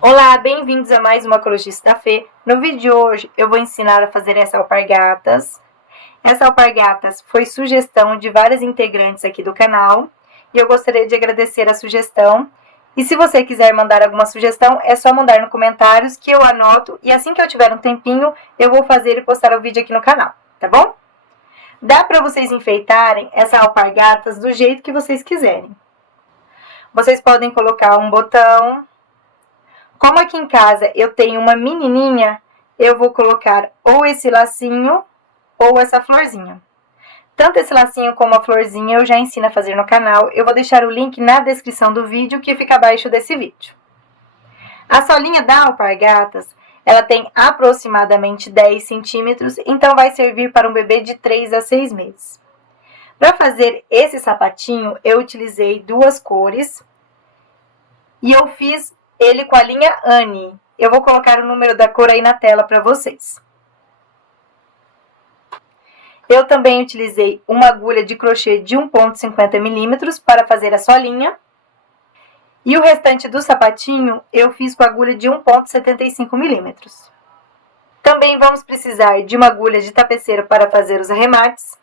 Olá, bem-vindos a mais uma Ecologista da Fê. No vídeo de hoje eu vou ensinar a fazer essa alpargatas. Essa alpargatas foi sugestão de várias integrantes aqui do canal e eu gostaria de agradecer a sugestão. E se você quiser mandar alguma sugestão, é só mandar nos comentários que eu anoto e assim que eu tiver um tempinho eu vou fazer e postar o vídeo aqui no canal, tá bom? Dá para vocês enfeitarem essa alpargatas do jeito que vocês quiserem. Vocês podem colocar um botão. Como aqui em casa eu tenho uma menininha, eu vou colocar ou esse lacinho ou essa florzinha. Tanto esse lacinho como a florzinha eu já ensino a fazer no canal. Eu vou deixar o link na descrição do vídeo que fica abaixo desse vídeo. A solinha da alpargatas, ela tem aproximadamente 10 centímetros, então vai servir para um bebê de 3 a 6 meses. Para fazer esse sapatinho, eu utilizei duas cores e eu fiz ele com a linha Annie. Eu vou colocar o número da cor aí na tela para vocês. Eu também utilizei uma agulha de crochê de 1,50 milímetros para fazer a solinha. E o restante do sapatinho eu fiz com a agulha de 1,75 milímetros. Também vamos precisar de uma agulha de tapeceira para fazer os arremates.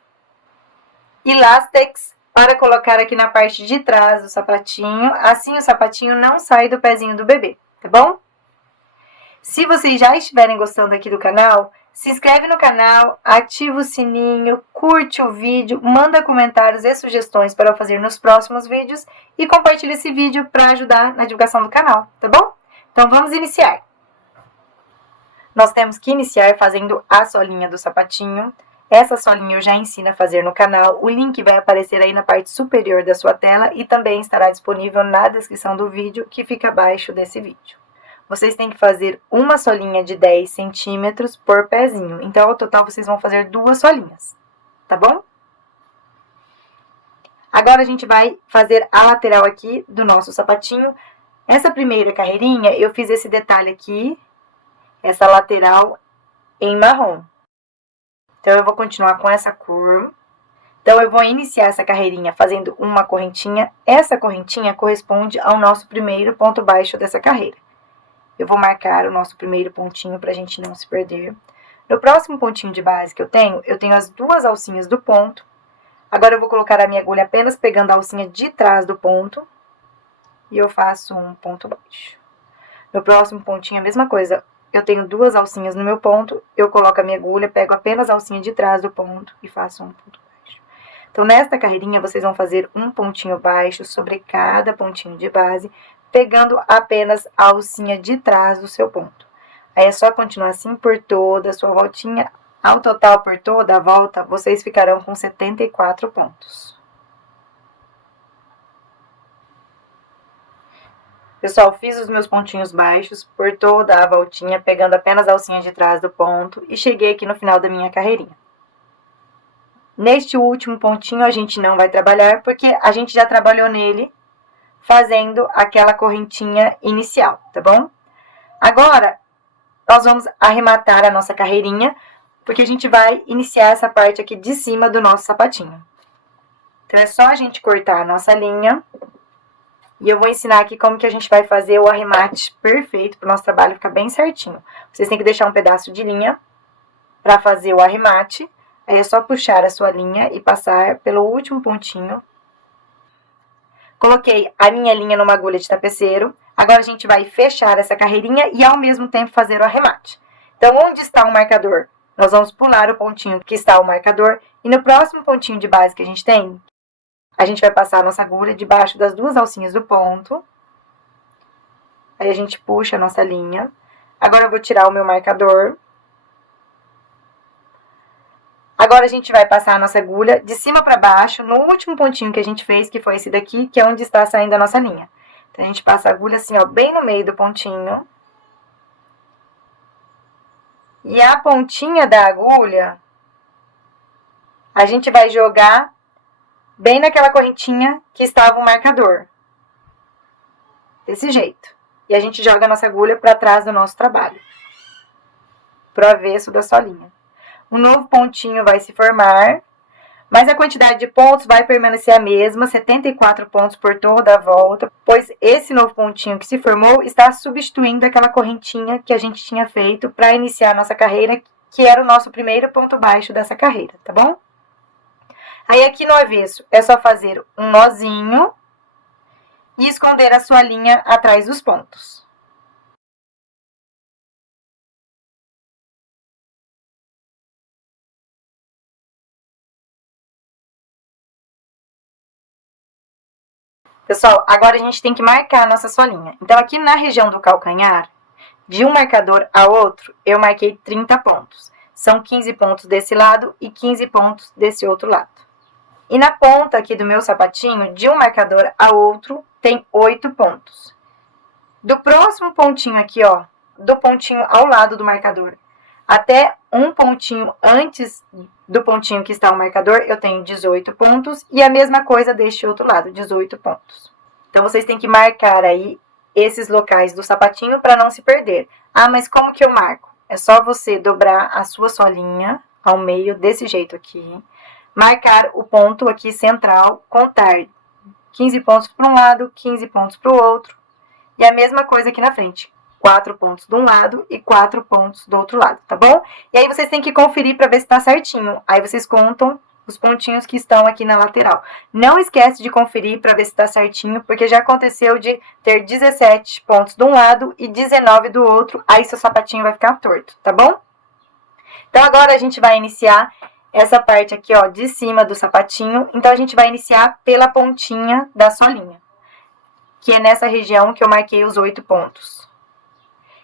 E látex para colocar aqui na parte de trás do sapatinho, assim o sapatinho não sai do pezinho do bebê, tá bom? Se vocês já estiverem gostando aqui do canal, se inscreve no canal, ativa o sininho, curte o vídeo, manda comentários e sugestões para eu fazer nos próximos vídeos e compartilha esse vídeo para ajudar na divulgação do canal, tá bom? Então vamos iniciar. Nós temos que iniciar fazendo a solinha do sapatinho. Essa solinha eu já ensino a fazer no canal, o link vai aparecer aí na parte superior da sua tela e também estará disponível na descrição do vídeo que fica abaixo desse vídeo. Vocês têm que fazer uma solinha de 10 centímetros por pezinho, então ao total vocês vão fazer duas solinhas, tá bom? Agora a gente vai fazer a lateral aqui do nosso sapatinho. Essa primeira carreirinha eu fiz esse detalhe aqui, essa lateral em marrom. Então, eu vou continuar com essa cor. Então, eu vou iniciar essa carreirinha fazendo uma correntinha. Essa correntinha corresponde ao nosso primeiro ponto baixo dessa carreira. Eu vou marcar o nosso primeiro pontinho pra gente não se perder. No próximo pontinho de base que eu tenho as duas alcinhas do ponto. Agora, eu vou colocar a minha agulha apenas pegando a alcinha de trás do ponto. E eu faço um ponto baixo. No próximo pontinho, a mesma coisa. Eu tenho duas alcinhas no meu ponto, eu coloco a minha agulha, pego apenas a alcinha de trás do ponto e faço um ponto baixo. Então, nesta carreirinha, vocês vão fazer um pontinho baixo sobre cada pontinho de base, pegando apenas a alcinha de trás do seu ponto. Aí, é só continuar assim por toda a sua voltinha. Ao total, por toda a volta, vocês ficarão com 74 pontos. Pessoal, fiz os meus pontinhos baixos por toda a voltinha, pegando apenas a alcinha de trás do ponto e cheguei aqui no final da minha carreirinha. Neste último pontinho a gente não vai trabalhar, porque a gente já trabalhou nele fazendo aquela correntinha inicial, tá bom? Agora, nós vamos arrematar a nossa carreirinha, porque a gente vai iniciar essa parte aqui de cima do nosso sapatinho. Então, é só a gente cortar a nossa linha. E eu vou ensinar aqui como que a gente vai fazer o arremate perfeito para o nosso trabalho ficar bem certinho. Vocês têm que deixar um pedaço de linha para fazer o arremate. Aí é só puxar a sua linha e passar pelo último pontinho. Coloquei a minha linha numa agulha de tapeceiro. Agora a gente vai fechar essa carreirinha e ao mesmo tempo fazer o arremate. Então, onde está o marcador? Nós vamos pular o pontinho que está o marcador. E no próximo pontinho de base que a gente tem, a gente vai passar a nossa agulha debaixo das duas alcinhas do ponto. Aí a gente puxa a nossa linha. Agora eu vou tirar o meu marcador. Agora a gente vai passar a nossa agulha de cima para baixo, no último pontinho que a gente fez, que foi esse daqui, que é onde está saindo a nossa linha. Então, a gente passa a agulha assim, ó, bem no meio do pontinho. E a pontinha da agulha, a gente vai jogar bem naquela correntinha que estava o marcador. Desse jeito. E a gente joga a nossa agulha para trás do nosso trabalho. Pro avesso da solinha. Um novo pontinho vai se formar. Mas a quantidade de pontos vai permanecer a mesma, 74 pontos por toda a volta, pois esse novo pontinho que se formou está substituindo aquela correntinha que a gente tinha feito para iniciar a nossa carreira, que era o nosso primeiro ponto baixo dessa carreira, tá bom? Aí aqui no avesso é só fazer um nozinho e esconder a sua linha atrás dos pontos. Pessoal, agora a gente tem que marcar a nossa solinha. Então, aqui na região do calcanhar, de um marcador a outro, eu marquei 30 pontos. São 15 pontos desse lado e 15 pontos desse outro lado. E na ponta aqui do meu sapatinho, de um marcador a outro, tem 8 pontos. Do próximo pontinho aqui, ó, do pontinho ao lado do marcador, até um pontinho antes do pontinho que está o marcador, eu tenho 18 pontos. E a mesma coisa deste outro lado, 18 pontos. Então, vocês têm que marcar aí esses locais do sapatinho para não se perder. Ah, mas como que eu marco? É só você dobrar a sua solinha ao meio, desse jeito aqui. Marcar o ponto aqui central, contar 15 pontos para um lado, 15 pontos para o outro. E a mesma coisa aqui na frente. 4 pontos de um lado e 4 pontos do outro lado, tá bom? E aí vocês têm que conferir para ver se tá certinho. Aí vocês contam os pontinhos que estão aqui na lateral. Não esquece de conferir para ver se tá certinho, porque já aconteceu de ter 17 pontos de um lado e 19 do outro, aí seu sapatinho vai ficar torto, tá bom? Então agora a gente vai iniciar essa parte aqui, ó, de cima do sapatinho. Então a gente vai iniciar pela pontinha da solinha, que é nessa região que eu marquei os 8 pontos.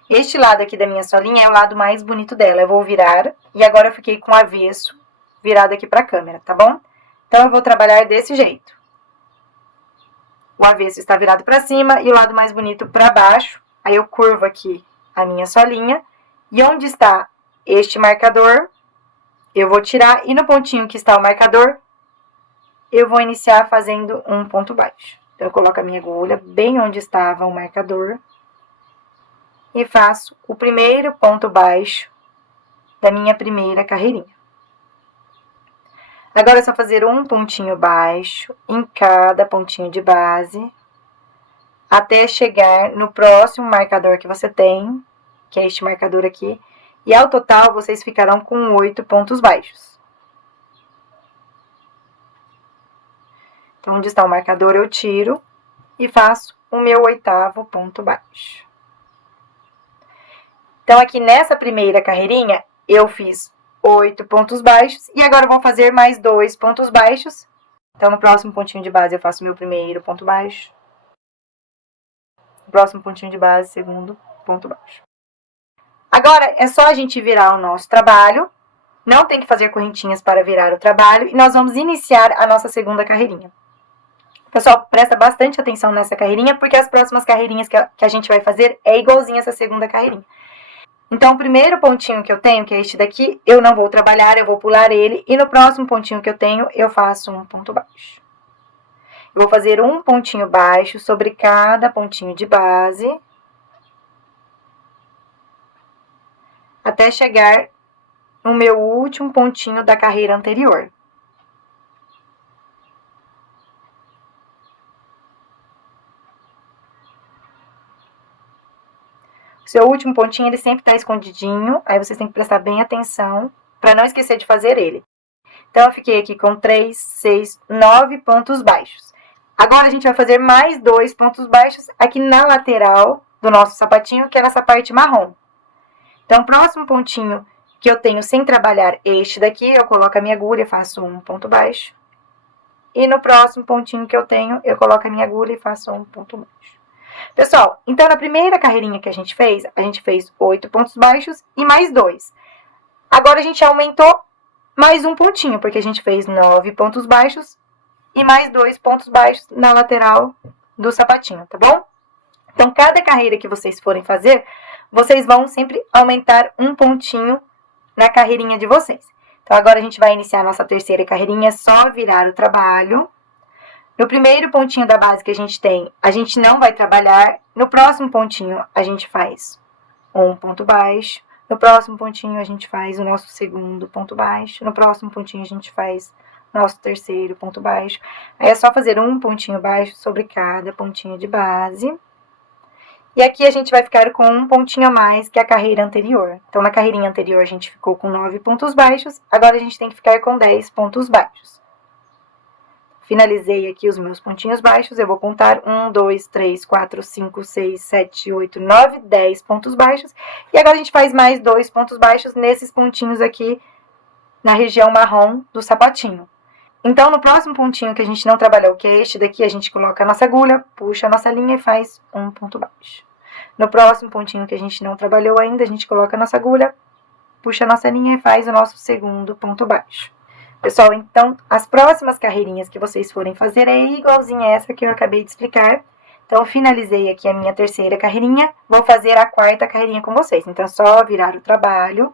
Este lado aqui da minha solinha é o lado mais bonito dela. Eu vou virar e agora eu fiquei com o avesso virado aqui para a câmera, tá bom? Então, eu vou trabalhar desse jeito. O avesso está virado para cima e o lado mais bonito para baixo. Aí, eu curvo aqui a minha solinha. E onde está este marcador, eu vou tirar. E no pontinho que está o marcador, eu vou iniciar fazendo um ponto baixo. Então, eu coloco a minha agulha bem onde estava o marcador. E faço o primeiro ponto baixo da minha primeira carreirinha. Agora é só fazer um pontinho baixo em cada pontinho de base, até chegar no próximo marcador que você tem, que é este marcador aqui, e ao total vocês ficarão com 8 pontos baixos. Então, onde está o marcador, eu tiro e faço o meu 8º ponto baixo. Então, aqui nessa primeira carreirinha, eu fiz 8 pontos baixos. E agora eu vou fazer mais 2 pontos baixos. Então, no próximo pontinho de base, eu faço meu primeiro ponto baixo. No próximo pontinho de base, segundo ponto baixo. Agora, é só a gente virar o nosso trabalho. Não tem que fazer correntinhas para virar o trabalho. E nós vamos iniciar a nossa segunda carreirinha. Pessoal, presta bastante atenção nessa carreirinha, porque as próximas carreirinhas que a gente vai fazer é igualzinha essa segunda carreirinha. Então, o primeiro pontinho que eu tenho, que é este daqui, eu não vou trabalhar, eu vou pular ele. E no próximo pontinho que eu tenho, eu faço um ponto baixo. Eu vou fazer um pontinho baixo sobre cada pontinho de base, até chegar no meu último pontinho da carreira anterior. Seu último pontinho, ele sempre tá escondidinho, aí vocês têm que prestar bem atenção, para não esquecer de fazer ele. Então, eu fiquei aqui com 3, 6, 9 pontos baixos. Agora, a gente vai fazer mais 2 pontos baixos aqui na lateral do nosso sapatinho, que é nessa parte marrom. Então, o próximo pontinho que eu tenho sem trabalhar este daqui, eu coloco a minha agulha, faço um ponto baixo. E no próximo pontinho que eu tenho, eu coloco a minha agulha e faço um ponto baixo. Pessoal, então na primeira carreirinha que a gente fez 8 pontos baixos e mais 2. Agora a gente aumentou mais um pontinho, porque a gente fez 9 pontos baixos e mais 2 pontos baixos na lateral do sapatinho, tá bom? Então, cada carreira que vocês forem fazer, vocês vão sempre aumentar um pontinho na carreirinha de vocês. Então, agora a gente vai iniciar a nossa terceira carreirinha, é só virar o trabalho. No primeiro pontinho da base que a gente tem, a gente não vai trabalhar. No próximo pontinho, a gente faz um ponto baixo. No próximo pontinho, a gente faz o nosso segundo ponto baixo. No próximo pontinho, a gente faz nosso terceiro ponto baixo. Aí é só fazer um pontinho baixo sobre cada pontinho de base. E aqui a gente vai ficar com um pontinho a mais que a carreira anterior. Então, na carreirinha anterior a gente ficou com 9 pontos baixos, agora a gente tem que ficar com 10 pontos baixos. Finalizei aqui os meus pontinhos baixos, eu vou contar 1, 2, 3, 4, 5, 6, 7, 8, 9, 10 pontos baixos. E agora a gente faz mais 2 pontos baixos nesses pontinhos aqui na região marrom do sapatinho. Então, no próximo pontinho que a gente não trabalhou, que é este daqui, a gente coloca a nossa agulha, puxa a nossa linha e faz um ponto baixo. No próximo pontinho que a gente não trabalhou ainda, a gente coloca a nossa agulha, puxa a nossa linha e faz o nosso segundo ponto baixo. Pessoal, então, as próximas carreirinhas que vocês forem fazer é igualzinha a essa que eu acabei de explicar. Então, finalizei aqui a minha terceira carreirinha, vou fazer a quarta carreirinha com vocês. Então, é só virar o trabalho.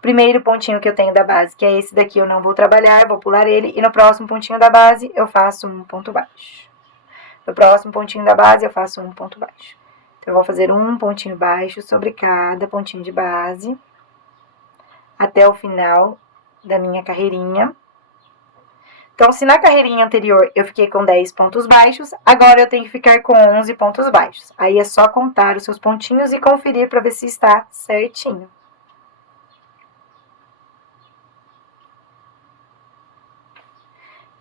Primeiro pontinho que eu tenho da base, que é esse daqui, eu não vou trabalhar, vou pular ele. E no próximo pontinho da base, eu faço um ponto baixo. No próximo pontinho da base, eu faço um ponto baixo. Então, eu vou fazer um pontinho baixo sobre cada pontinho de base, até o final da minha carreirinha. Então, se na carreirinha anterior eu fiquei com 10 pontos baixos, agora eu tenho que ficar com 11 pontos baixos. Aí é só contar os seus pontinhos e conferir para ver se está certinho.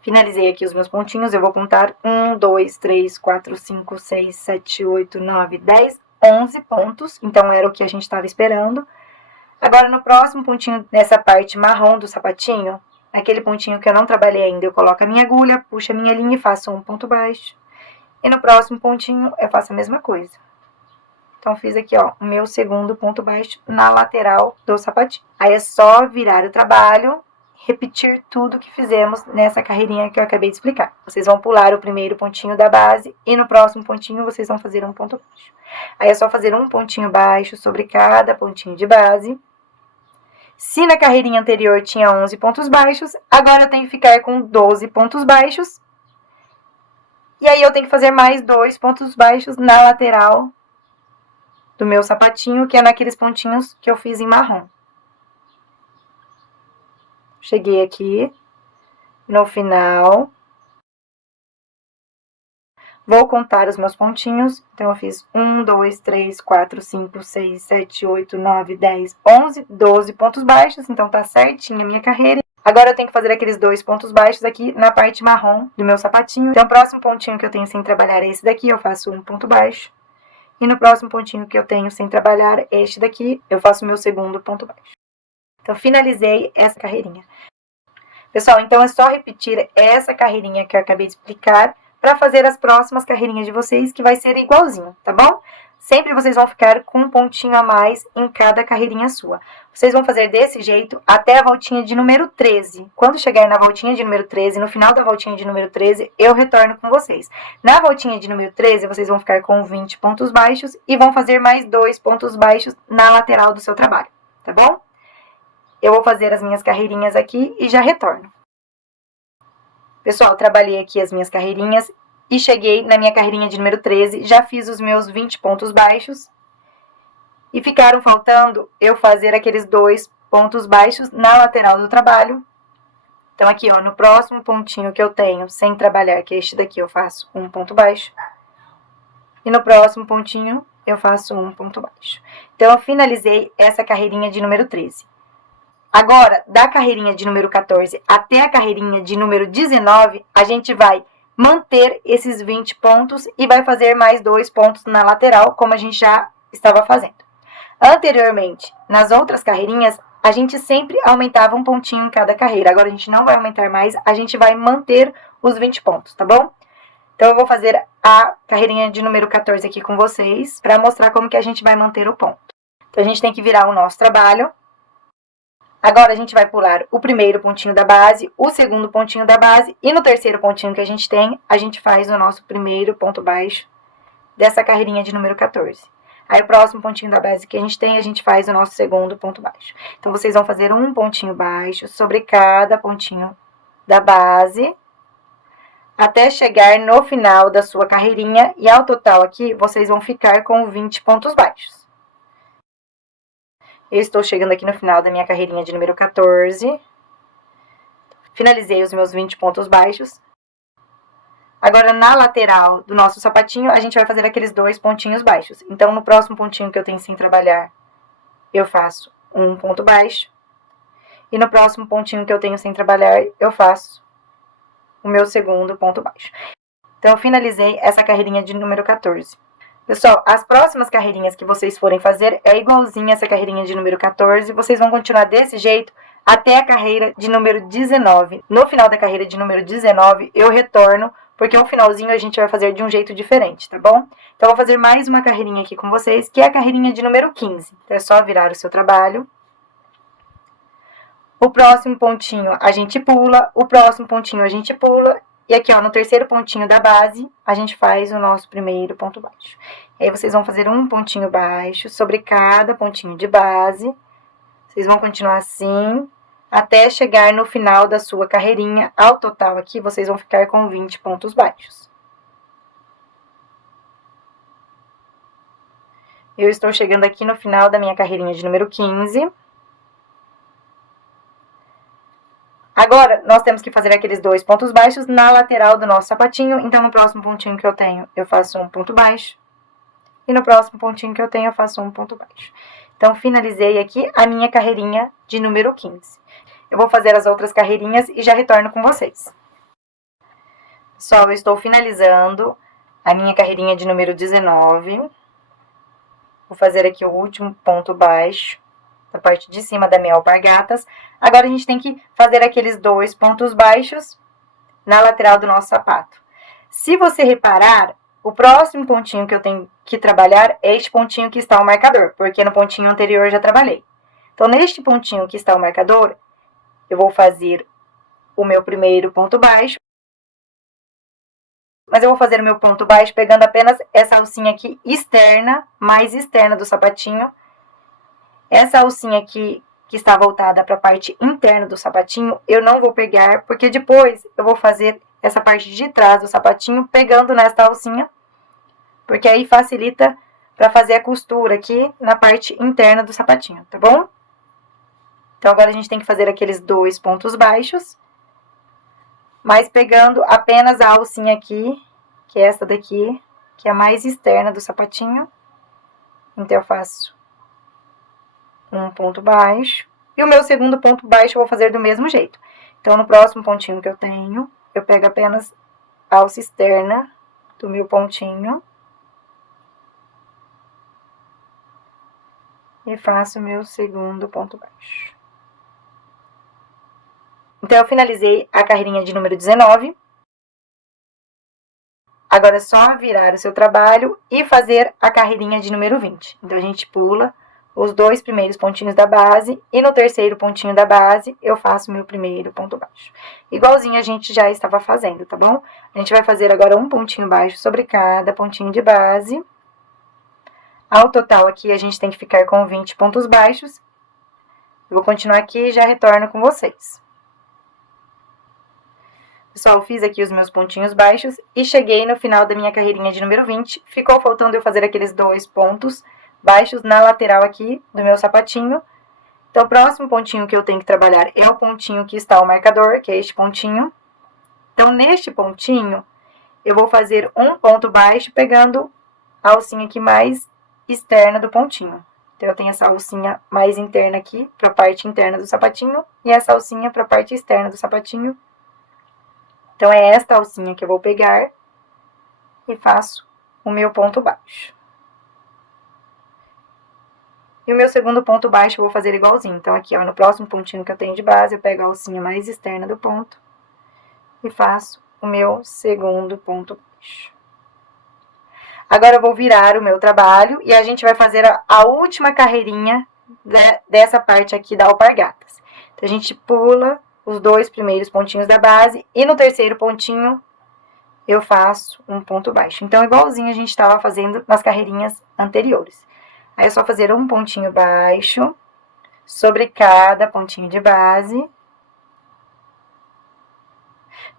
Finalizei aqui os meus pontinhos, eu vou contar 1, 2, 3, 4, 5, 6, 7, 8, 9, 10, 11 pontos. Então, era o que a gente estava esperando. Agora, no próximo pontinho, nessa parte marrom do sapatinho, aquele pontinho que eu não trabalhei ainda, eu coloco a minha agulha, puxo a minha linha e faço um ponto baixo. E no próximo pontinho, eu faço a mesma coisa. Então, fiz aqui, ó, o meu segundo ponto baixo na lateral do sapatinho. Aí, é só virar o trabalho, repetir tudo que fizemos nessa carreirinha que eu acabei de explicar. Vocês vão pular o primeiro pontinho da base e no próximo pontinho vocês vão fazer um ponto baixo. Aí, é só fazer um pontinho baixo sobre cada pontinho de base. Se na carreirinha anterior tinha 11 pontos baixos, agora eu tenho que ficar com 12 pontos baixos. E aí, eu tenho que fazer mais 2 pontos baixos na lateral do meu sapatinho, que é naqueles pontinhos que eu fiz em marrom. Cheguei aqui no final. Vou contar os meus pontinhos. Então, eu fiz 1, 2, 3, 4, 5, 6, 7, 8, 9, 10, 11, 12 pontos baixos. Então, tá certinho a minha carreira. Agora, eu tenho que fazer aqueles 2 pontos baixos aqui na parte marrom do meu sapatinho. Então, o próximo pontinho que eu tenho sem trabalhar é esse daqui. Eu faço um ponto baixo. E no próximo pontinho que eu tenho sem trabalhar, este daqui, eu faço o meu segundo ponto baixo. Então, finalizei essa carreirinha. Pessoal, então é só repetir essa carreirinha que eu acabei de explicar para fazer as próximas carreirinhas de vocês, que vai ser igualzinho, tá bom? Sempre vocês vão ficar com um pontinho a mais em cada carreirinha sua. Vocês vão fazer desse jeito até a voltinha de número 13. Quando chegar na voltinha de número 13, no final da voltinha de número 13, eu retorno com vocês. Na voltinha de número 13, vocês vão ficar com 20 pontos baixos e vão fazer mais 2 pontos baixos na lateral do seu trabalho, tá bom? Eu vou fazer as minhas carreirinhas aqui e já retorno. Pessoal, trabalhei aqui as minhas carreirinhas e cheguei na minha carreirinha de número 13. Já fiz os meus 20 pontos baixos. E ficaram faltando eu fazer aqueles 2 pontos baixos na lateral do trabalho. Então, aqui, ó, no próximo pontinho que eu tenho sem trabalhar, que é este daqui, eu faço um ponto baixo. E no próximo pontinho, eu faço um ponto baixo. Então, eu finalizei essa carreirinha de número 13. Agora, da carreirinha de número 14 até a carreirinha de número 19, a gente vai manter esses 20 pontos e vai fazer mais 2 pontos na lateral, como a gente já estava fazendo. Anteriormente, nas outras carreirinhas, a gente sempre aumentava um pontinho em cada carreira. Agora, a gente não vai aumentar mais, a gente vai manter os 20 pontos, tá bom? Então, eu vou fazer a carreirinha de número 14 aqui com vocês, para mostrar como que a gente vai manter o ponto. Então, a gente tem que virar o nosso trabalho. Agora, a gente vai pular o primeiro pontinho da base, o segundo pontinho da base, e no terceiro pontinho que a gente tem, a gente faz o nosso primeiro ponto baixo dessa carreirinha de número 14. Aí, o próximo pontinho da base que a gente faz o nosso segundo ponto baixo. Então, vocês vão fazer um pontinho baixo sobre cada pontinho da base, até chegar no final da sua carreirinha, e ao total aqui, vocês vão ficar com 20 pontos baixos. Eu estou chegando aqui no final da minha carreirinha de número 14. finalizei os meus 20 pontos baixos. Agora, na lateral do nosso sapatinho, a gente vai fazer aqueles 2 pontinhos baixos. Então, no próximo pontinho que eu tenho sem trabalhar, eu faço um ponto baixo. E no próximo pontinho que eu tenho sem trabalhar, eu faço o meu segundo ponto baixo. Então, eu finalizei essa carreirinha de número 14. Pessoal, as próximas carreirinhas que vocês forem fazer é igualzinha essa carreirinha de número 14. Vocês vão continuar desse jeito até a carreira de número 19. No final da carreira de número 19, eu retorno, porque o finalzinho a gente vai fazer de um jeito diferente, tá bom? Então, eu vou fazer mais uma carreirinha aqui com vocês, que é a carreirinha de número 15. Então, é só virar o seu trabalho. O próximo pontinho a gente pula, o próximo pontinho a gente pula. E aqui, ó, no terceiro pontinho da base, a gente faz o nosso primeiro ponto baixo. E aí, vocês vão fazer um pontinho baixo sobre cada pontinho de base. Vocês vão continuar assim, até chegar no final da sua carreirinha. Ao total aqui, vocês vão ficar com 20 pontos baixos. Eu estou chegando aqui no final da minha carreirinha de número 15. Agora, nós temos que fazer aqueles 2 pontos baixos na lateral do nosso sapatinho. Então, no próximo pontinho que eu tenho, eu faço um ponto baixo. E no próximo pontinho que eu tenho, eu faço um ponto baixo. Então, finalizei aqui a minha carreirinha de número 15. Eu vou fazer as outras carreirinhas e já retorno com vocês. Pessoal, eu estou finalizando a minha carreirinha de número 19. Vou fazer aqui o último ponto baixo da parte de cima da minha alpargatas. Agora, a gente tem que fazer aqueles 2 pontos baixos na lateral do nosso sapato. Se você reparar, o próximo pontinho que eu tenho que trabalhar é este pontinho que está o marcador, porque no pontinho anterior eu já trabalhei. Então, neste pontinho que está o marcador, eu vou fazer o meu primeiro ponto baixo. Mas eu vou fazer o meu ponto baixo pegando apenas essa alcinha aqui externa, mais externa do sapatinho. Essa alcinha aqui, que está voltada para a parte interna do sapatinho, eu não vou pegar, porque depois eu vou fazer essa parte de trás do sapatinho pegando nesta alcinha, porque aí facilita para fazer a costura aqui na parte interna do sapatinho, tá bom? Então, agora a gente tem que fazer aqueles 2 pontos baixos, mas pegando apenas a alcinha aqui, que é essa daqui, que é a mais externa do sapatinho. Então, eu faço um ponto baixo. E o meu segundo ponto baixo eu vou fazer do mesmo jeito. Então, no próximo pontinho que eu tenho, eu pego apenas a alça externa do meu pontinho. E faço o meu segundo ponto baixo. Então, eu finalizei a carreirinha de número 19. Agora, é só virar o seu trabalho e fazer a carreirinha de número 20. Então, a gente pula os 2 primeiros pontinhos da base e no terceiro pontinho da base eu faço o meu primeiro ponto baixo. Igualzinho a gente já estava fazendo, tá bom? A gente vai fazer agora um pontinho baixo sobre cada pontinho de base. Ao total aqui a gente tem que ficar com 20 pontos baixos. Eu vou continuar aqui e já retorno com vocês. Pessoal, fiz aqui os meus pontinhos baixos e cheguei no final da minha carreirinha de número 20. Ficou faltando eu fazer aqueles 2 pontos baixos na lateral aqui do meu sapatinho. Então, o próximo pontinho que eu tenho que trabalhar é o pontinho que está o marcador, que é este pontinho. Então, neste pontinho, eu vou fazer um ponto baixo pegando a alcinha aqui mais externa do pontinho. Então, eu tenho essa alcinha mais interna aqui, para a parte interna do sapatinho, e essa alcinha para a parte externa do sapatinho. Então, é esta alcinha que eu vou pegar e faço o meu ponto baixo. E o meu segundo ponto baixo eu vou fazer igualzinho. Então, aqui, ó, no próximo pontinho que eu tenho de base, eu pego a alcinha mais externa do ponto e faço o meu segundo ponto baixo. Agora, eu vou virar o meu trabalho e a gente vai fazer a última carreirinha dessa parte aqui da alpargatas. Então, a gente pula os 2 primeiros pontinhos da base e no terceiro pontinho eu faço um ponto baixo. Então, igualzinho a gente estava fazendo nas carreirinhas anteriores. Aí, é só fazer um pontinho baixo sobre cada pontinho de base.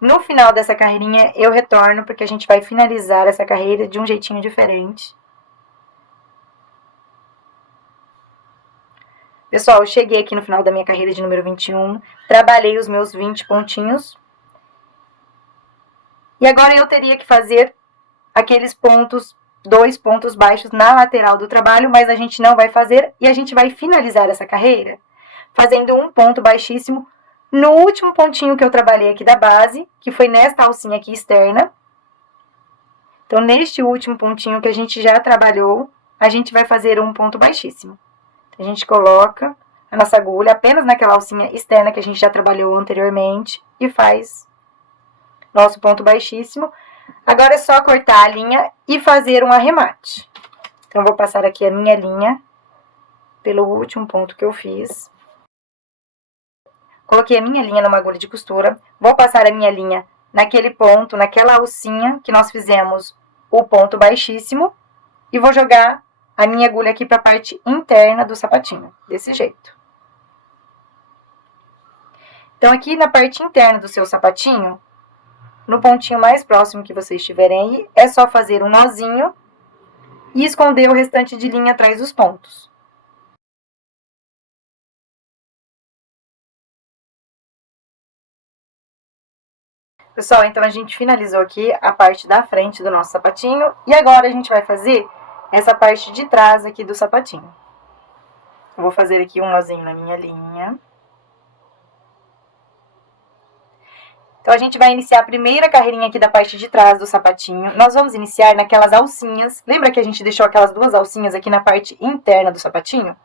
No final dessa carreirinha, eu retorno, porque a gente vai finalizar essa carreira de um jeitinho diferente. Pessoal, eu cheguei aqui no final da minha carreira de número 21, trabalhei os meus 20 pontinhos. E agora eu teria que fazer aqueles pontos, 2 pontos baixos na lateral do trabalho, mas a gente não vai fazer e a gente vai finalizar essa carreira fazendo um ponto baixíssimo no último pontinho que eu trabalhei aqui da base, que foi nesta alcinha aqui externa. Então, neste último pontinho que a gente já trabalhou, a gente vai fazer um ponto baixíssimo. A gente coloca a nossa agulha apenas naquela alcinha externa que a gente já trabalhou anteriormente e faz nosso ponto baixíssimo. Agora é só cortar a linha e fazer um arremate. Então, eu vou passar aqui a minha linha pelo último ponto que eu fiz. Coloquei a minha linha numa agulha de costura, vou passar a minha linha naquele ponto, naquela alcinha que nós fizemos o ponto baixíssimo e vou jogar a minha agulha aqui para a parte interna do sapatinho, desse jeito. Então, aqui na parte interna do seu sapatinho, no pontinho mais próximo que vocês tiverem aí, é só fazer um nozinho e esconder o restante de linha atrás dos pontos. Pessoal, então a gente finalizou aqui a parte da frente do nosso sapatinho e agora a gente vai fazer essa parte de trás aqui do sapatinho. Eu vou fazer aqui um nozinho na minha linha. Então, a gente vai iniciar a primeira carreirinha aqui da parte de trás do sapatinho. Nós vamos iniciar naquelas alcinhas. Lembra que a gente deixou aquelas 2 alcinhas aqui na parte interna do sapatinho?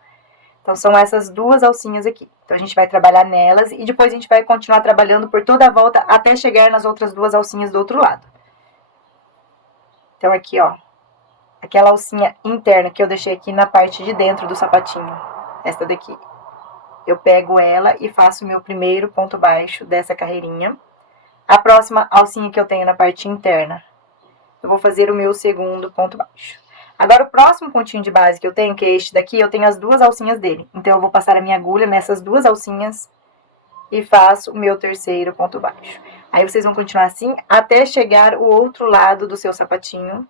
Então, são essas 2 alcinhas aqui. Então, a gente vai trabalhar nelas e depois a gente vai continuar trabalhando por toda a volta até chegar nas outras 2 alcinhas do outro lado. Então, aqui, ó, aquela alcinha interna que eu deixei aqui na parte de dentro do sapatinho, essa daqui. Eu pego ela e faço o meu primeiro ponto baixo dessa carreirinha. A próxima alcinha que eu tenho na parte interna, eu vou fazer o meu segundo ponto baixo. Agora, o próximo pontinho de base que eu tenho, que é este daqui, eu tenho as 2 alcinhas dele. Então, eu vou passar a minha agulha nessas 2 alcinhas e faço o meu terceiro ponto baixo. Aí, vocês vão continuar assim até chegar o outro lado do seu sapatinho.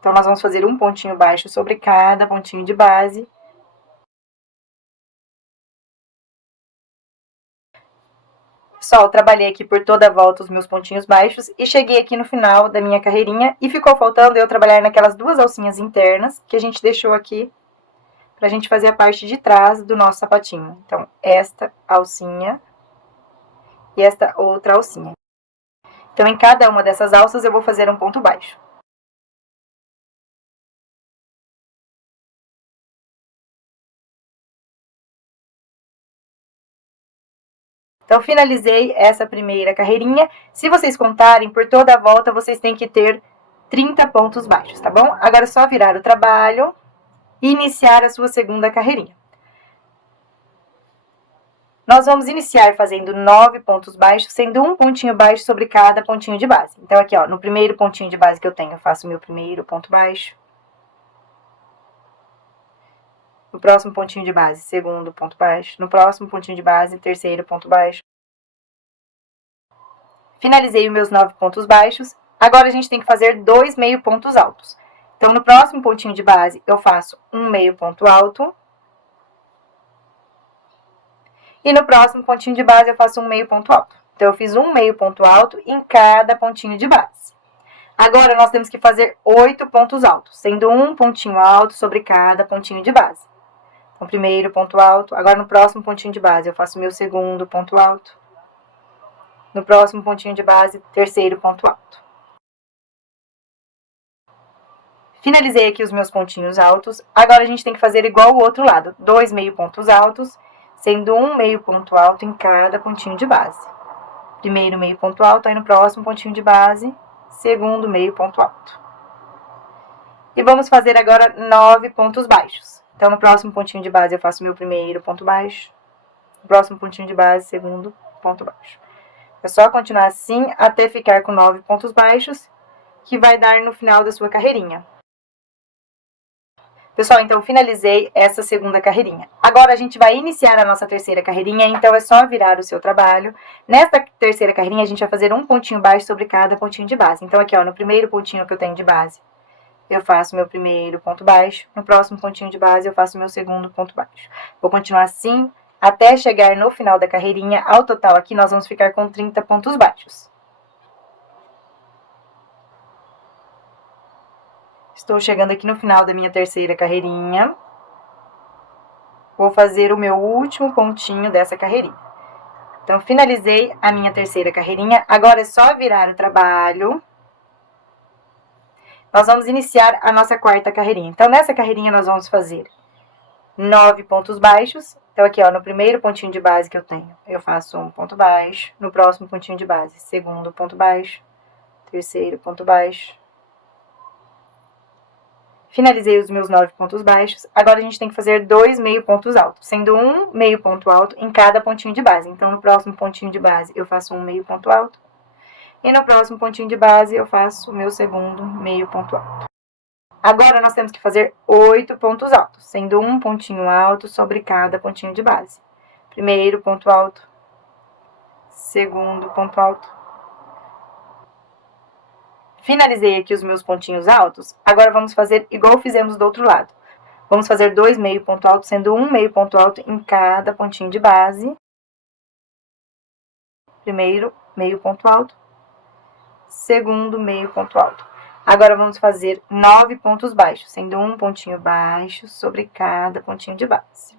Então, nós vamos fazer um pontinho baixo sobre cada pontinho de base. Pessoal, trabalhei aqui por toda a volta os meus pontinhos baixos e cheguei aqui no final da minha carreirinha e ficou faltando eu trabalhar naquelas 2 alcinhas internas que a gente deixou aqui pra gente fazer a parte de trás do nosso sapatinho. Então, esta alcinha e esta outra alcinha. Então, em cada uma dessas alças eu vou fazer um ponto baixo. Então, finalizei essa primeira carreirinha. Se vocês contarem, por toda a volta, vocês têm que ter 30 pontos baixos, tá bom? Agora é só virar o trabalho e iniciar a sua segunda carreirinha. Nós vamos iniciar fazendo 9 pontos baixos, sendo um pontinho baixo sobre cada pontinho de base. Então, aqui, ó, no primeiro pontinho de base que eu tenho, eu faço o meu primeiro ponto baixo. No próximo pontinho de base, segundo ponto baixo. No próximo pontinho de base, terceiro ponto baixo. Finalizei os meus 9 pontos baixos. Agora, a gente tem que fazer 2 meio pontos altos. Então, no próximo pontinho de base, eu faço um meio ponto alto. E no próximo pontinho de base, eu faço um meio ponto alto. Então, eu fiz um meio ponto alto em cada pontinho de base. Agora, nós temos que fazer 8 pontos altos, sendo um pontinho alto sobre cada pontinho de base. Então, primeiro ponto alto. Agora, no próximo pontinho de base, eu faço o meu segundo ponto alto. No próximo pontinho de base, terceiro ponto alto. Finalizei aqui os meus pontinhos altos. Agora, a gente tem que fazer igual o outro lado. 2 meio pontos altos, sendo um meio ponto alto em cada pontinho de base. Primeiro meio ponto alto, aí no próximo pontinho de base, segundo meio ponto alto. E vamos fazer agora 9 pontos baixos. Então, no próximo pontinho de base, eu faço meu primeiro ponto baixo. No próximo pontinho de base, segundo ponto baixo. É só continuar assim até ficar com 9 pontos baixos, que vai dar no final da sua carreirinha. Pessoal, então finalizei essa segunda carreirinha. Agora a gente vai iniciar a nossa terceira carreirinha, então é só virar o seu trabalho. Nesta terceira carreirinha a gente vai fazer um pontinho baixo sobre cada pontinho de base. Então aqui, ó, no primeiro pontinho que eu tenho de base, eu faço meu primeiro ponto baixo. No próximo pontinho de base, eu faço meu segundo ponto baixo. Vou continuar assim até chegar no final da carreirinha. Ao total aqui, nós vamos ficar com 30 pontos baixos. Estou chegando aqui no final da minha terceira carreirinha. Vou fazer o meu último pontinho dessa carreirinha. Então, finalizei a minha terceira carreirinha. Agora é só virar o trabalho. Nós vamos iniciar a nossa quarta carreirinha. Então, nessa carreirinha, nós vamos fazer 9 pontos baixos. Então, aqui, ó, no primeiro pontinho de base que eu tenho, eu faço um ponto baixo. No próximo pontinho de base, segundo ponto baixo. Terceiro ponto baixo. Finalizei os meus 9 pontos baixos. Agora, a gente tem que fazer 2 meio pontos altos, sendo um meio ponto alto em cada pontinho de base. Então, no próximo pontinho de base, eu faço um meio ponto alto. E no próximo pontinho de base, eu faço o meu segundo meio ponto alto. Agora, nós temos que fazer 8 pontos altos, sendo um pontinho alto sobre cada pontinho de base. Primeiro ponto alto. Segundo ponto alto. Finalizei aqui os meus pontinhos altos. Agora, vamos fazer igual fizemos do outro lado. Vamos fazer 2 meio ponto alto, sendo um meio ponto alto em cada pontinho de base. Primeiro meio ponto alto. Segundo meio ponto alto. Agora, vamos fazer 9 pontos baixos, sendo um pontinho baixo sobre cada pontinho de base.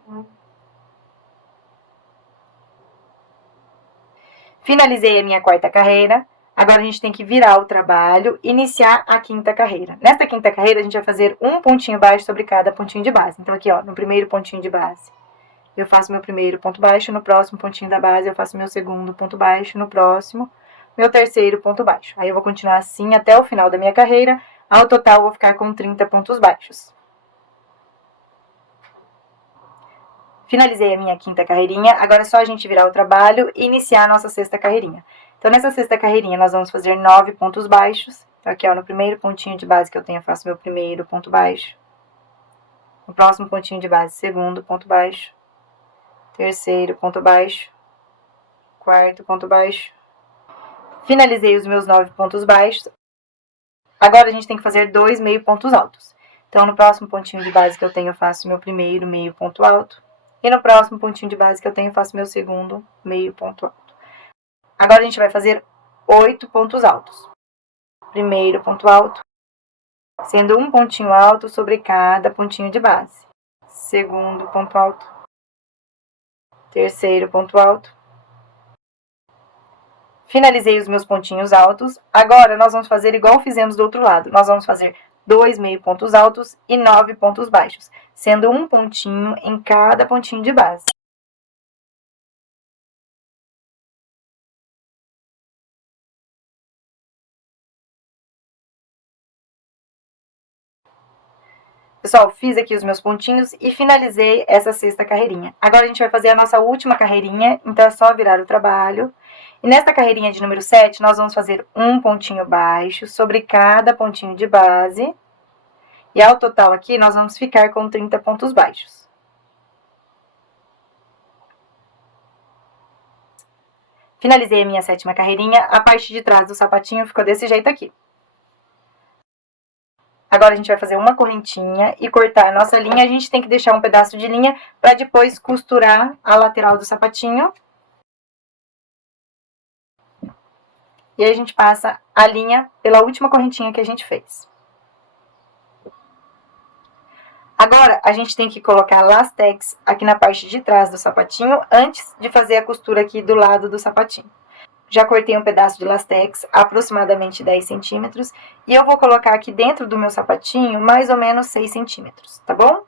Finalizei a minha quarta carreira. Agora, a gente tem que virar o trabalho e iniciar a quinta carreira. Nesta quinta carreira, a gente vai fazer um pontinho baixo sobre cada pontinho de base. Então, aqui, ó, no primeiro pontinho de base, eu faço meu primeiro ponto baixo. No próximo pontinho da base, eu faço meu segundo ponto baixo. No próximo, meu terceiro ponto baixo. Aí, eu vou continuar assim até o final da minha carreira. Ao total, eu vou ficar com 30 pontos baixos. Finalizei a minha quinta carreirinha. Agora é só a gente virar o trabalho e iniciar a nossa sexta carreirinha. Então, nessa sexta carreirinha, nós vamos fazer 9 pontos baixos. Então, aqui, ó, no primeiro pontinho de base que eu tenho, eu faço meu primeiro ponto baixo. No próximo pontinho de base, segundo ponto baixo. Terceiro ponto baixo. Quarto ponto baixo. Finalizei os meus 9 pontos baixos. Agora, a gente tem que fazer 2 meio pontos altos. Então, no próximo pontinho de base que eu tenho, eu faço meu primeiro meio ponto alto. E no próximo pontinho de base que eu tenho, eu faço meu segundo meio ponto alto. Agora, a gente vai fazer 8 pontos altos. Primeiro ponto alto, sendo um pontinho alto sobre cada pontinho de base. Segundo ponto alto. Terceiro ponto alto. Finalizei os meus pontinhos altos. Agora, nós vamos fazer igual fizemos do outro lado. Nós vamos fazer 2 meio pontos altos e 9 pontos baixos, sendo um pontinho em cada pontinho de base. Pessoal, fiz aqui os meus pontinhos e finalizei essa sexta carreirinha. Agora, a gente vai fazer a nossa última carreirinha, então é só virar o trabalho. E nesta carreirinha de número 7, nós vamos fazer um pontinho baixo sobre cada pontinho de base. E ao total aqui, nós vamos ficar com 30 pontos baixos. Finalizei a minha sétima carreirinha, a parte de trás do sapatinho ficou desse jeito aqui. Agora, a gente vai fazer uma correntinha e cortar a nossa linha. A gente tem que deixar um pedaço de linha para depois costurar a lateral do sapatinho. E aí, a gente passa a linha pela última correntinha que a gente fez. Agora, a gente tem que colocar lastex aqui na parte de trás do sapatinho antes de fazer a costura aqui do lado do sapatinho. Já cortei um pedaço de lastex, aproximadamente 10 centímetros, e eu vou colocar aqui dentro do meu sapatinho mais ou menos 6 centímetros, tá bom?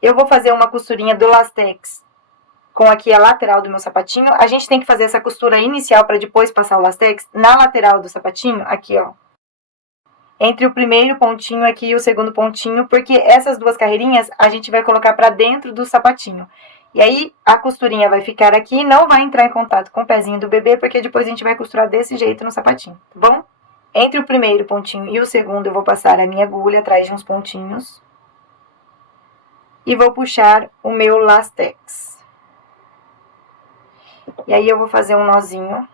Eu vou fazer uma costurinha do lastex com aqui a lateral do meu sapatinho. A gente tem que fazer essa costura inicial para depois passar o lastex na lateral do sapatinho, aqui, ó. Entre o primeiro pontinho aqui e o segundo pontinho, porque essas duas carreirinhas a gente vai colocar para dentro do sapatinho. E aí, a costurinha vai ficar aqui e não vai entrar em contato com o pezinho do bebê, porque depois a gente vai costurar desse jeito no sapatinho, tá bom? Entre o primeiro pontinho e o segundo, eu vou passar a minha agulha atrás de uns pontinhos. E vou puxar o meu lastex. E aí, eu vou fazer um nozinho.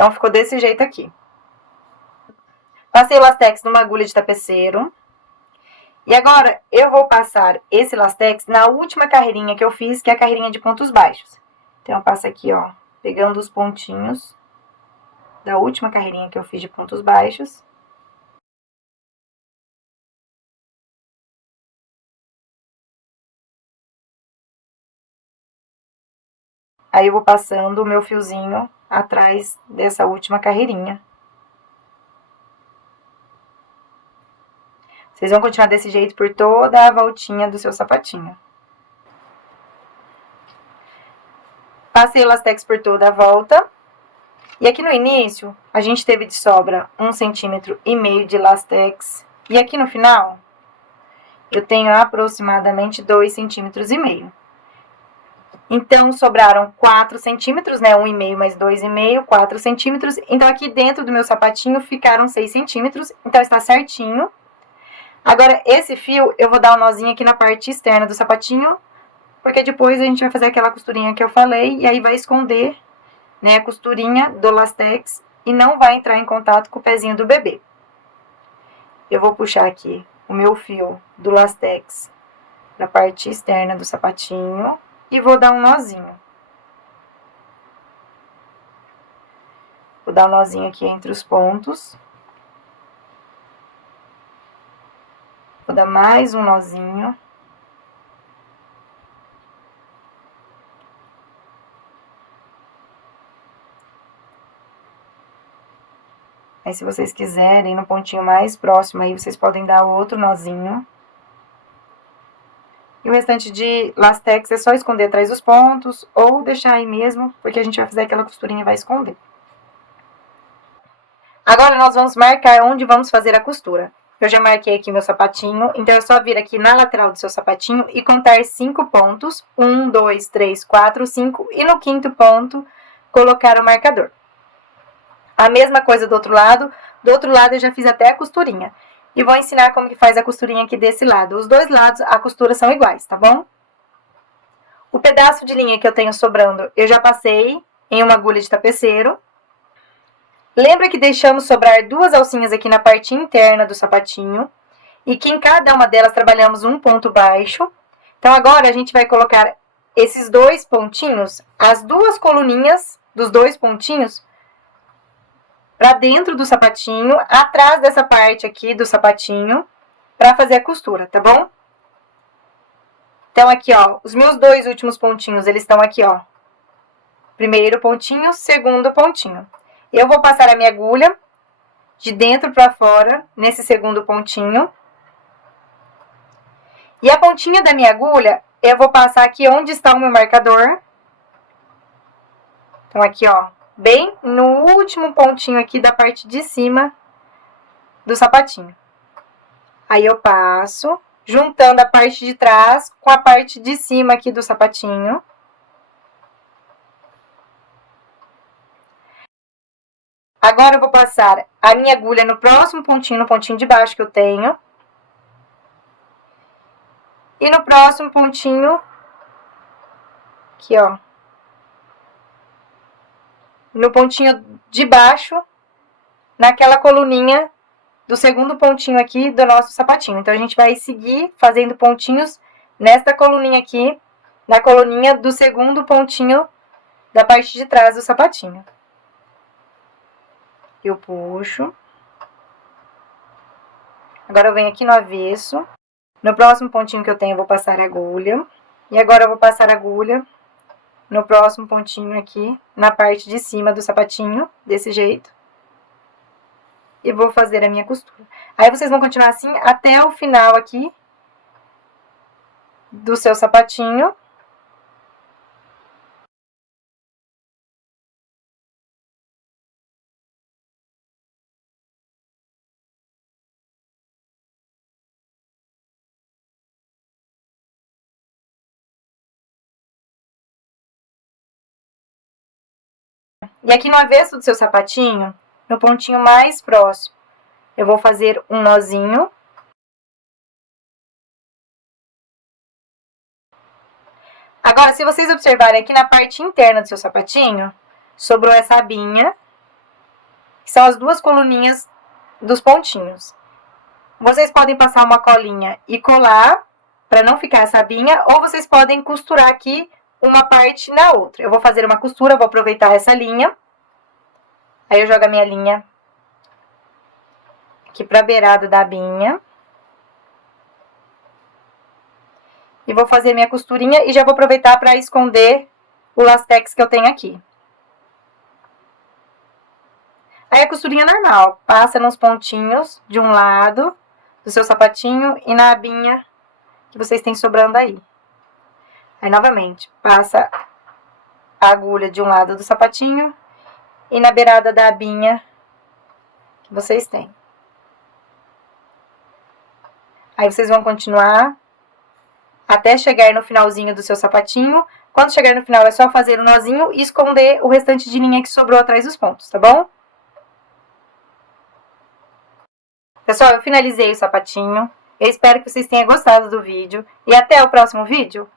Então, ficou desse jeito aqui. Passei o Lastex numa agulha de tapeceiro. E agora, eu vou passar esse Lastex na última carreirinha que eu fiz, que é a carreirinha de pontos baixos. Então, eu passo aqui, ó, pegando os pontinhos da última carreirinha que eu fiz de pontos baixos. Aí, eu vou passando o meu fiozinho atrás dessa última carreirinha. Vocês vão continuar desse jeito por toda a voltinha do seu sapatinho. Passei o Lastex por toda a volta. E aqui no início, a gente teve de sobra 1,5 cm de Lastex. E aqui no final, eu tenho aproximadamente 2,5 cm. Então, sobraram 4 centímetros, né? 1,5 mais 2,5, 4 centímetros. Então, aqui dentro do meu sapatinho ficaram 6 centímetros. Então, está certinho. Agora, esse fio, eu vou dar um nozinho aqui na parte externa do sapatinho, porque depois a gente vai fazer aquela costurinha que eu falei, e aí vai esconder, né, a costurinha do Lastex e não vai entrar em contato com o pezinho do bebê. Eu vou puxar aqui o meu fio do Lastex na parte externa do sapatinho e vou dar um nozinho. Vou dar um nozinho aqui entre os pontos. Vou dar mais um nozinho. Aí, se vocês quiserem, no pontinho mais próximo, aí vocês podem dar outro nozinho. E o restante de Lastex é só esconder atrás dos pontos, ou deixar aí mesmo, porque a gente vai fazer aquela costurinha e vai esconder. Agora, nós vamos marcar onde vamos fazer a costura. Eu já marquei aqui meu sapatinho, então é só vir aqui na lateral do seu sapatinho e contar 5 pontos. 1, 2, 3, 4, 5. E no quinto ponto, colocar o marcador. A mesma coisa do outro lado. Do outro lado, eu já fiz até a costurinha. E vou ensinar como que faz a costurinha aqui desse lado. Os dois lados, a costura são iguais, tá bom? O pedaço de linha que eu tenho sobrando, eu já passei em uma agulha de tapeceiro. Lembra que deixamos sobrar 2 alcinhas aqui na parte interna do sapatinho. E que em cada uma delas trabalhamos um ponto baixo. Então, agora a gente vai colocar esses 2 pontinhos, as 2 coluninhas dos 2 pontinhos, para dentro do sapatinho, atrás dessa parte aqui do sapatinho, para fazer a costura, tá bom? Então, aqui, ó, os meus 2 últimos pontinhos, eles estão aqui, ó. Primeiro pontinho, segundo pontinho. Eu vou passar a minha agulha de dentro para fora, nesse segundo pontinho. E a pontinha da minha agulha, eu vou passar aqui onde está o meu marcador. Então, aqui, ó, bem no último pontinho aqui da parte de cima do sapatinho. Aí, eu passo, juntando a parte de trás com a parte de cima aqui do sapatinho. Agora, eu vou passar a minha agulha no próximo pontinho, no pontinho de baixo que eu tenho. E no próximo pontinho, aqui, ó, no pontinho de baixo, naquela coluninha do segundo pontinho aqui do nosso sapatinho. Então, a gente vai seguir fazendo pontinhos nesta coluninha aqui, na coluninha do segundo pontinho da parte de trás do sapatinho. Eu puxo. Agora, eu venho aqui no avesso. No próximo pontinho que eu tenho, eu vou passar a agulha. E agora, eu vou passar a agulha no próximo pontinho aqui, na parte de cima do sapatinho, desse jeito. E vou fazer a minha costura. Aí, vocês vão continuar assim até o final aqui do seu sapatinho. E aqui no avesso do seu sapatinho, no pontinho mais próximo, eu vou fazer um nozinho. Agora, se vocês observarem aqui na parte interna do seu sapatinho, sobrou essa abinha. que são as duas coluninhas dos pontinhos. Vocês podem passar uma colinha e colar, para não ficar essa abinha, ou vocês podem costurar aqui uma parte na outra. Eu vou fazer uma costura, vou aproveitar essa linha. Aí eu jogo a minha linha aqui pra beirada da abinha. E vou fazer minha costurinha e já vou aproveitar para esconder o lastex que eu tenho aqui. Aí a costurinha normal, passa nos pontinhos de um lado do seu sapatinho e na abinha que vocês têm sobrando aí. Aí novamente, passa a agulha de um lado do sapatinho e na beirada da abinha que vocês têm. Aí vocês vão continuar até chegar no finalzinho do seu sapatinho. Quando chegar no final é só fazer o nozinho e esconder o restante de linha que sobrou atrás dos pontos, tá bom? Pessoal, eu finalizei o sapatinho. Eu espero que vocês tenham gostado do vídeo. E até o próximo vídeo.